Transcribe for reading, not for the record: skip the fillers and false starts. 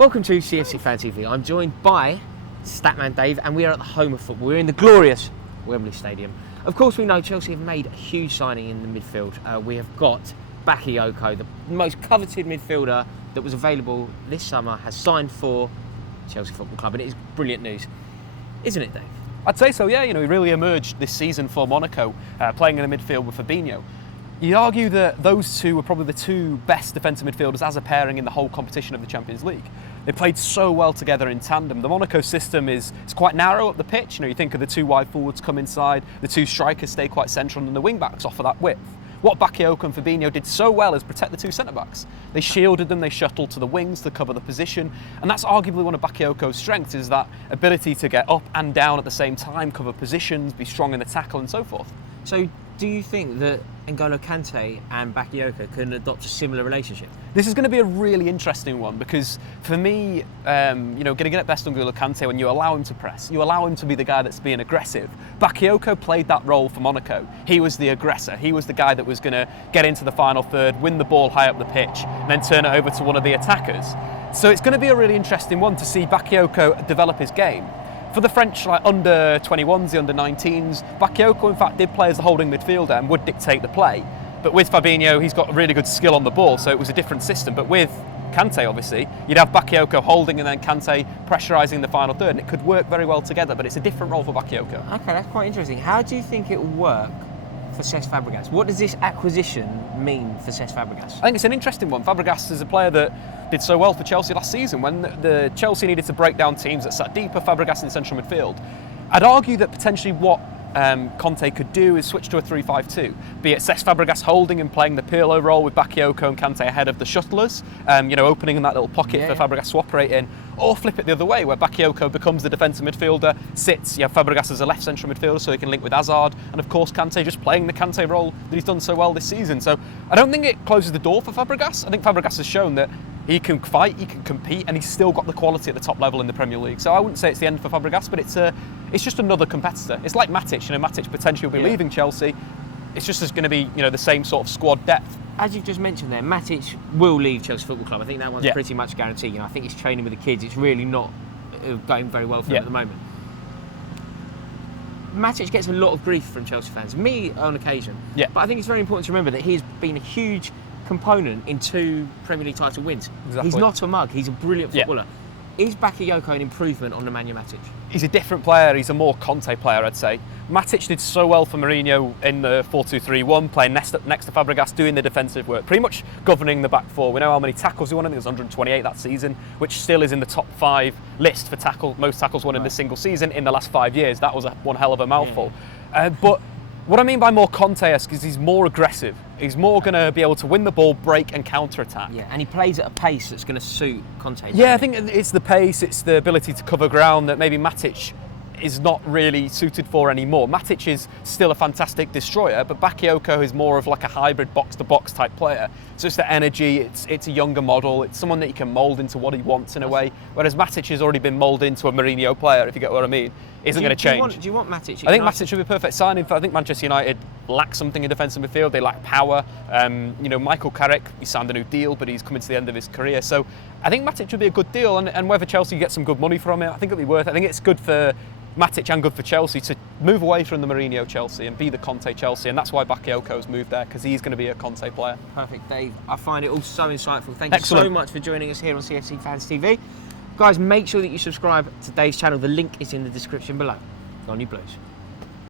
Welcome to CFC Fan TV. I'm joined by Statman Dave and we are at the home of football. We're in the glorious Wembley Stadium. Of course we know Chelsea have made a huge signing in the midfield. We have got Bakayoko, the most coveted midfielder that was available this summer, has signed for Chelsea Football Club, and it is brilliant news. Isn't it, Dave? I'd say so, yeah. He really emerged this season for Monaco, playing in the midfield with Fabinho. You'd argue that those two were probably the two best defensive midfielders as a pairing in the whole competition of the Champions League. They played so well together in tandem. The Monaco system is quite narrow up the pitch. You think of the two wide forwards come inside, the two strikers stay quite central, and the wing backs offer that width. What Bakayoko and Fabinho did so well is protect the two centre-backs. They shielded them, they shuttled to the wings to cover the position, and that's arguably one of Bakayoko's strengths, is that ability to get up and down at the same time, cover positions, be strong in the tackle and so forth. So do you think that N'Golo Kante and Bakayoko can adopt a similar relationship? This is going to be a really interesting one because for me, getting it at best on N'Golo Kante, when you allow him to press, you allow him to be the guy that's being aggressive. Bakayoko played that role for Monaco. He was the aggressor. He was the guy that was going to get into the final third, win the ball high up the pitch, and then turn it over to one of the attackers. So it's going to be a really interesting one to see Bakayoko develop his game. For the French under 21s, the under 19s, Bakayoko in fact did play as a holding midfielder and would dictate the play. But with Fabinho, he's got a really good skill on the ball, so it was a different system. But with Kante, obviously, you'd have Bakayoko holding and then Kante pressurising the final third, and it could work very well together, but it's a different role for Bakayoko. Okay, that's quite interesting. How do you think it will work for Cesc Fabregas? What does this acquisition mean for Cesc Fabregas? I think it's an interesting one. Fabregas is a player that did so well for Chelsea last season. When the Chelsea needed to break down teams that sat deeper, Fabregas in central midfield. I'd argue that potentially what Conte could do is switch to a 3-5-2, be it Cesc Fabregas holding and playing the Pirlo role with Bakayoko and Kante ahead of the shuttlers, opening in that little pocket for Fabregas to operate in, or flip it the other way where Bakayoko becomes the defensive midfielder, sits, Fabregas as a left central midfielder so he can link with Hazard, and of course Kante just playing the Kante role that he's done so well this season. So I don't think it closes the door for Fabregas. I think Fabregas has shown that he can fight, he can compete, and he's still got the quality at the top level in the Premier League. So I wouldn't say it's the end for Fabregas, but it's just another competitor. It's like Matic. Matic potentially will be leaving Chelsea. It's just going to be the same sort of squad depth. As you've just mentioned there, Matic will leave Chelsea Football Club. I think that one's pretty much guaranteed. I think he's training with the kids. It's really not going very well for him at the moment. Matic gets a lot of grief from Chelsea fans, me on occasion. But I think it's very important to remember that he's been a huge component in 2 Premier League title wins. Exactly. He's not a mug, he's a brilliant footballer. Is Bakayoko an improvement on Nemanja Matic? He's a different player, he's a more Conte player, I'd say. Matic did so well for Mourinho in the 4-2-3-1, playing next to Fabregas, doing the defensive work, pretty much governing the back four. We know how many tackles he won, I think it was 128 that season, which still is in the top 5 list for most tackles won in a single season in the last 5 years. That was one hell of a mouthful. But what I mean by more Conte-esque is he's more aggressive. He's more going to be able to win the ball, break and counter-attack. Yeah, and he plays at a pace that's going to suit Conte. Yeah, I think it's the pace, it's the ability to cover ground that maybe Matic is not really suited for anymore. Matic is still a fantastic destroyer, but Bakayoko is more of like a hybrid box-to-box type player. So it's the energy, it's a younger model, it's someone that you can mould into what he wants in a way, whereas Matic has already been moulded into a Mourinho player, if you get what I mean. Isn't going to change. Do you want Matic? I think Matic should be a perfect signing. I think Manchester United lack something in defensive midfield. They lack power. Michael Carrick, he signed a new deal, but he's coming to the end of his career. So I think Matic should be a good deal, and whether Chelsea get some good money from it, I think it'll be worth it. I think it's good for Matic and good for Chelsea to move away from the Mourinho Chelsea and be the Conte Chelsea, and that's why Bakayoko's moved there, because he's going to be a Conte player. Perfect, Dave. I find it all so insightful. Thank you so much for joining us here on CFC Fans TV. Guys, make sure that you subscribe to Dave's channel. The link is in the description below. Go on, you Blues.